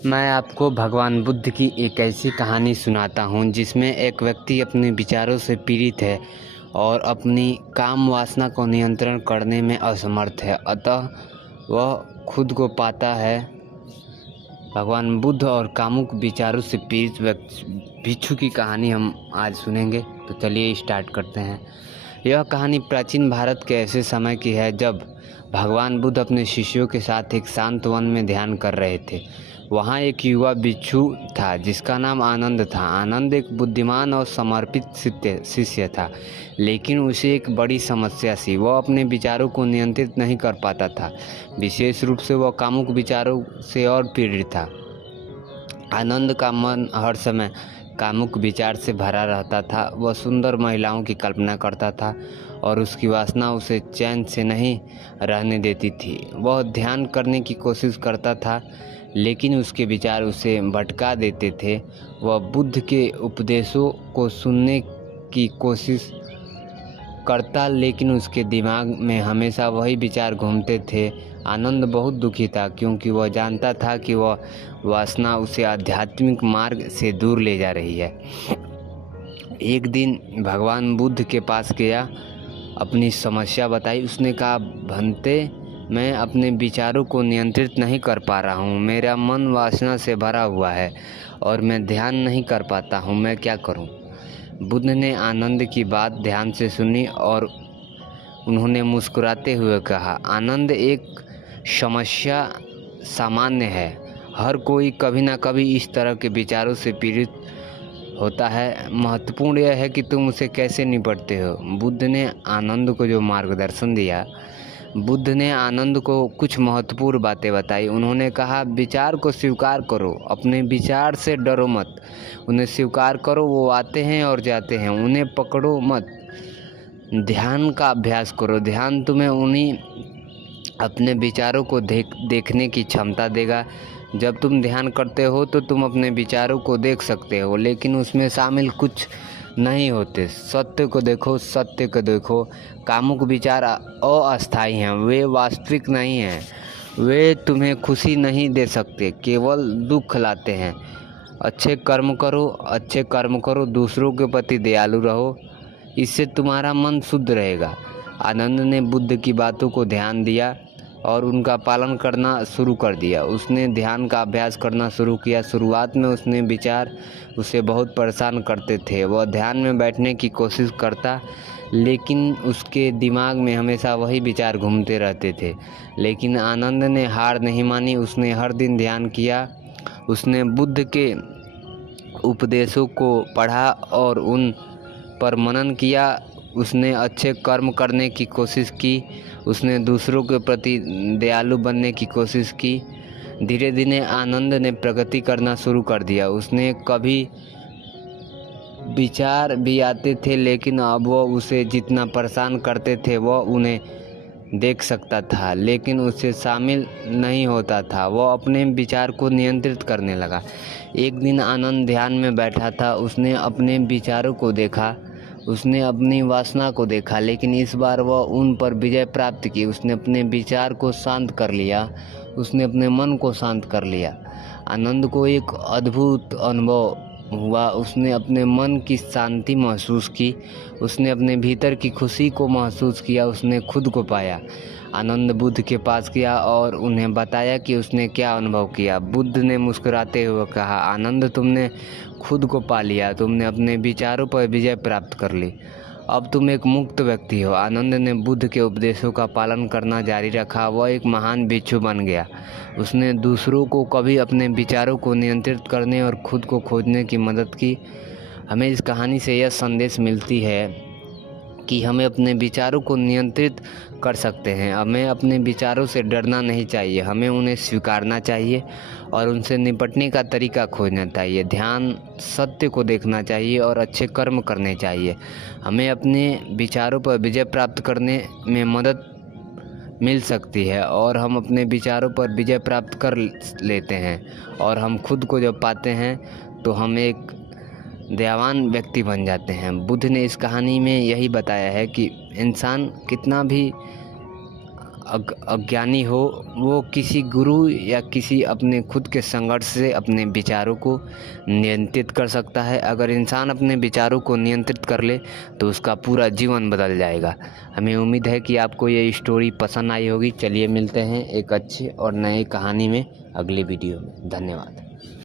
मैं आपको भगवान बुद्ध की एक ऐसी कहानी सुनाता हूँ जिसमें एक व्यक्ति अपने विचारों से पीड़ित है और अपनी काम वासना को नियंत्रण करने में असमर्थ है, अतः वह खुद को पाता है। भगवान बुद्ध और कामुक विचारों से पीड़ित भिक्षु की कहानी हम आज सुनेंगे। तो चलिए स्टार्ट करते हैं। यह कहानी प्राचीन भारत के ऐसे समय की है जब भगवान बुद्ध अपने शिष्यों के साथ एक शांत वन में ध्यान कर रहे थे। वहाँ एक युवा भिक्षु था जिसका नाम आनंद था। आनंद एक बुद्धिमान और समर्पित शिष्य था, लेकिन उसे एक बड़ी समस्या थी। वह अपने विचारों को नियंत्रित नहीं कर पाता था। विशेष रूप से वह कामुक विचारों से और पीड़ित था। आनंद का मन हर समय कामुक विचार से भरा रहता था। वह सुंदर महिलाओं की कल्पना करता था और उसकी वासना उसे चैन से नहीं रहने देती थी। वह ध्यान करने की कोशिश करता था, लेकिन उसके विचार उसे भटका देते थे। वह बुद्ध के उपदेशों को सुनने की कोशिश करता, लेकिन उसके दिमाग में हमेशा वही विचार घूमते थे। आनंद बहुत दुखी था क्योंकि वह जानता था कि वह वासना उसे आध्यात्मिक मार्ग से दूर ले जा रही है। एक दिन भगवान बुद्ध के पास गया, अपनी समस्या बताई। उसने कहा, भंते, मैं अपने विचारों को नियंत्रित नहीं कर पा रहा हूँ। मेरा मन वासना से भरा हुआ है और मैं ध्यान नहीं कर पाता हूँ। मैं क्या करूँ? बुद्ध ने आनंद की बात ध्यान से सुनी और उन्होंने मुस्कुराते हुए कहा, आनंद, एक समस्या सामान्य है। हर कोई कभी ना कभी इस तरह के विचारों से पीड़ित होता है। महत्वपूर्ण यह है कि तुम उसे कैसे निपटते हो। बुद्ध ने आनंद को जो मार्गदर्शन दिया, बुद्ध ने आनंद को कुछ महत्वपूर्ण बातें बताई। उन्होंने कहा, विचार को स्वीकार करो, अपने विचार से डरो मत, उन्हें स्वीकार करो। वो आते हैं और जाते हैं, उन्हें पकड़ो मत। ध्यान का अभ्यास करो, ध्यान तुम्हें उन्हीं अपने विचारों को देखने की क्षमता देगा। जब तुम ध्यान करते हो तो तुम अपने विचारों को देख सकते हो, लेकिन उसमें शामिल कुछ नहीं होते। सत्य को देखो, सत्य को देखो। कामुक विचार अस्थायी हैं, वे वास्तविक नहीं हैं। वे तुम्हें खुशी नहीं दे सकते, केवल दुख लाते हैं। अच्छे कर्म करो, अच्छे कर्म करो, दूसरों के प्रति दयालु रहो, इससे तुम्हारा मन शुद्ध रहेगा। आनंद ने बुद्ध की बातों को ध्यान दिया और उनका पालन करना शुरू कर दिया। उसने ध्यान का अभ्यास करना शुरू किया। शुरुआत में उसने विचार उसे बहुत परेशान करते थे। वह ध्यान में बैठने की कोशिश करता, लेकिन उसके दिमाग में हमेशा वही विचार घूमते रहते थे। लेकिन आनंद ने हार नहीं मानी। उसने हर दिन ध्यान किया, उसने बुद्ध के उपदेशों को पढ़ा और उन पर मनन किया। उसने अच्छे कर्म करने की कोशिश की, उसने दूसरों के प्रति दयालु बनने की कोशिश की। धीरे धीरे आनंद ने प्रगति करना शुरू कर दिया। उसने कभी विचार भी आते थे, लेकिन अब वह उसे जितना परेशान करते थे वह उन्हें देख सकता था, लेकिन उससे शामिल नहीं होता था। वह अपने विचार को नियंत्रित करने लगा। एक दिन आनंद ध्यान में बैठा था। उसने अपने विचारों को देखा, उसने अपनी वासना को देखा, लेकिन इस बार वह उन पर विजय प्राप्त की। उसने अपने विचार को शांत कर लिया, उसने अपने मन को शांत कर लिया। आनंद को एक अद्भुत अनुभव हुआ। उसने अपने मन की शांति महसूस की, उसने अपने भीतर की खुशी को महसूस किया, उसने खुद को पाया। आनंद बुद्ध के पास गया और उन्हें बताया कि उसने क्या अनुभव किया। बुद्ध ने मुस्कुराते हुए कहा, आनंद, तुमने खुद को पा लिया, तुमने अपने विचारों पर विजय प्राप्त कर ली, अब तुम एक मुक्त व्यक्ति हो। आनंद ने बुद्ध के उपदेशों का पालन करना जारी रखा। वह एक महान भिक्षु बन गया। उसने दूसरों को कभी अपने विचारों को नियंत्रित करने और खुद को खोजने की मदद की। हमें इस कहानी से यह संदेश मिलती है कि हमें अपने विचारों को नियंत्रित कर सकते हैं। हमें अपने विचारों से डरना नहीं चाहिए, हमें उन्हें स्वीकारना चाहिए और उनसे निपटने का तरीका खोजना चाहिए। ध्यान, सत्य को देखना चाहिए और अच्छे कर्म करने चाहिए। हमें अपने विचारों पर विजय प्राप्त करने में मदद मिल सकती है और हम अपने विचारों पर विजय प्राप्त कर लेते हैं और हम खुद को जब पाते हैं तो हम एक दयावान व्यक्ति बन जाते हैं। बुद्ध ने इस कहानी में यही बताया है कि इंसान कितना भी अज्ञानी हो वो किसी गुरु या किसी अपने खुद के संघर्ष से अपने विचारों को नियंत्रित कर सकता है। अगर इंसान अपने विचारों को नियंत्रित कर ले तो उसका पूरा जीवन बदल जाएगा। हमें उम्मीद है कि आपको ये स्टोरी पसंद आई होगी। चलिए मिलते हैं एक अच्छे और नए कहानी में अगली वीडियो में। धन्यवाद।